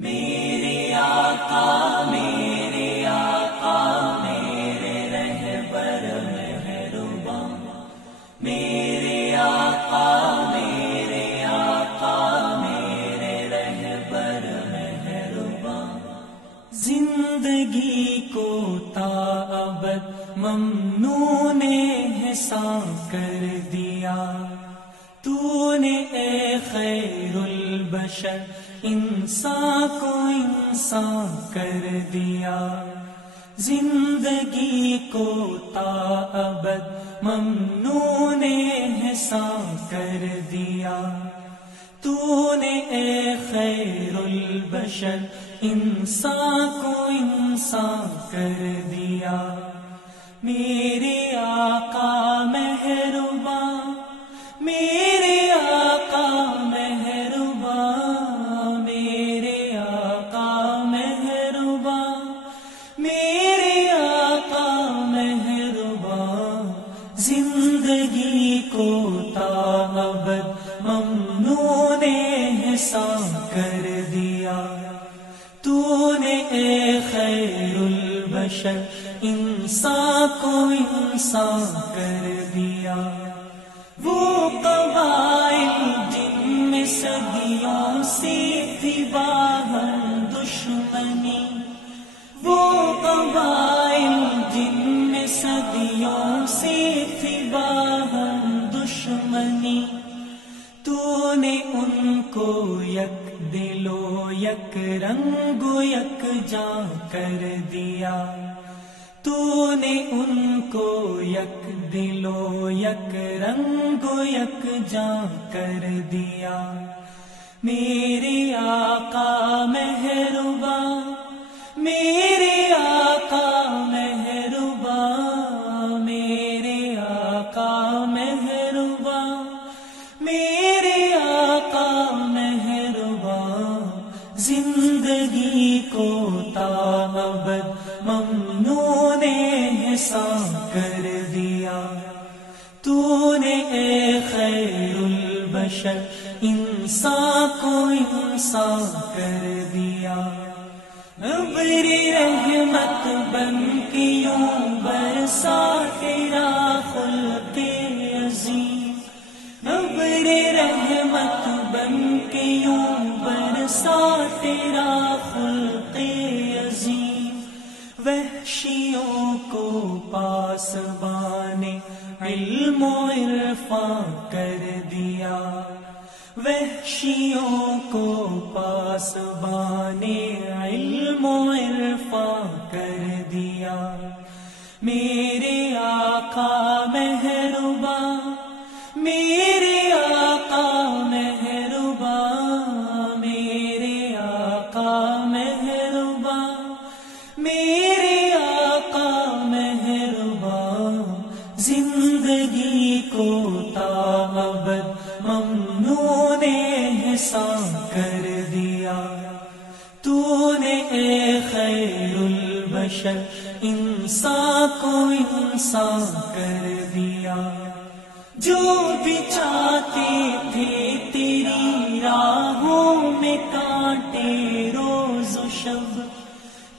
میرے آقا میرے رہبر مہرباں، میرے آقا میرے رہبر مہرباں، زندگی کو تا ابد ممنون احسان کر دیا تو نے اے خیر البشر، انسان کو انسان کر دیا، زندگی کو تا ابد ممنون احسان کر دیا تو نے اے خیر البشر، انسان کو انسان کر دیا، میرے آقا مہرباں، میرے آقا مہرباں، میرے آقا مہرباں، میرے آقا مہرباں، زندگی کو تا ابد ممنون احسان کر دیا تو نے اے خیر البشر، انسان کو انسان کر دیا، وہ قبائل جن میں صدیوں سے تھی باہم دشمنی، وہ قبائل جن میں صدیوں سے تھی باہم دشمنی، تو نے ان کو یک دل و یک رنگ و یک جاں کر دیا، تو نے ان کو یک دل و یک رنگ و یک جاں کر دیا، میرے آقا مہرباں، میرے آقا مہرباں، میرے آقا مہرباں، میرے آقا مہرباں، زندگی کو تا ابد ممنون احسان کر دیا تو نے اے خیر البشر، انسان کو انسان کر دیا، ابر رحمت بن کے یوں برسا تیرا خلق عظیم، ابر رحمت بن کے یوں برسا تیرا خلق عظیم، وحشیوں کو پاسبان علم و عرفان کر دیا، وحشیوں کو پاسبان علم و عرفان کر دیا، میرے آقا مہرباں، میرے آقا مہرباں، میرے آقا مہرباں، میرے آقا مہرباں، زندگی کو تا ابد ممنون احسان کر دیا تو نے اے خیر البشر، انسان کو انسان کر دیا، جو بھی چاہتے تھے تیری راہوں میں کانٹے روز و شب،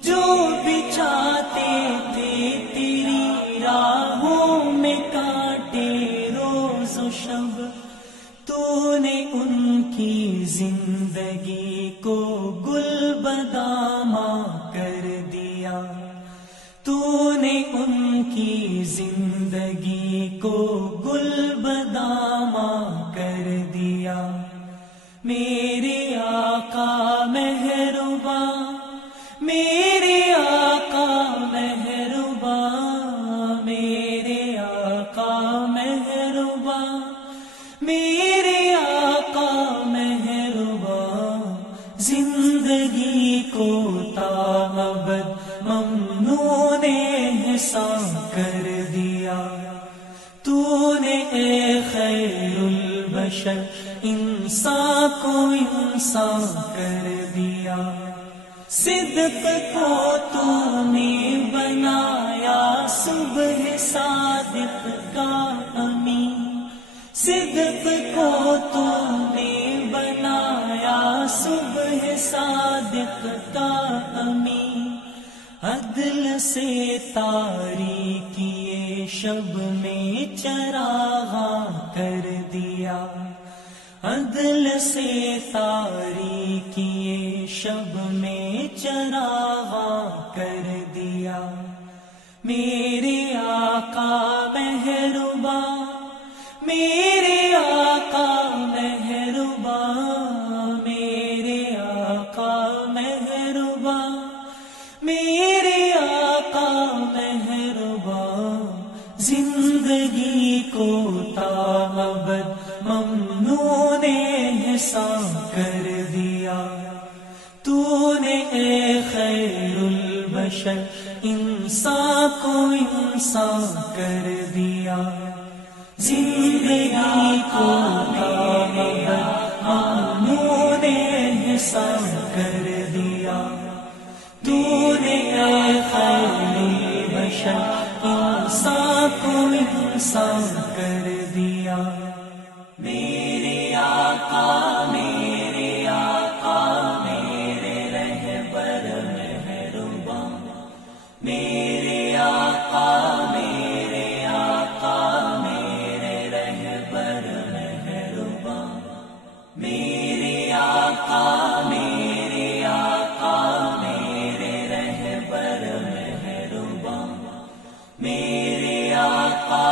جو بھی چاہتے تھے تیری راہوں میں کانٹے روز و شب، تو نے ان کی زندگی کو گل بداماں کر دیا، تو نے ان کی زندگی کو گل بداماں کر دیا، میرے آقا مہرباں، میرے آقا مہرباں، میرے آقا مہرباں، میرے آقا مہرباں، زندگی کو تا ابد ممنون احسان کر دیا تو نے اے خیر البشر، انسان کو انسان کر دیا، صدق کو تو نے بنایا صبح صادق کا امین، صدق کو تو نے بنایا صبح صادق تا امی، عدل سے تاریکی شب میں چراغاں کر دیا، عدل سے تاریکی شب میں چراغاں کر دیا۔ میرے آقا مہرباں، میرے آقا مہرباں، میرے آقا مہرباں، میرے آقا مہرباں، زندگی کو تا ابد ممنون احسان کر دیا۔ تو نے اے خیر البشر انسان کو انسان کر دیا، زندگی کو تا ابد ممنون احسان کر دیا۔ تو نے اے خیر البشر انسان کو انسان کر دیا۔ میرے آقا میرے آقا میرے رہبر مہرباں، میرے آقا میرے آقا میرے رہبر مہرباں، میرے آقا میرے آقا میرے رہبر مہرباں، میرے آقا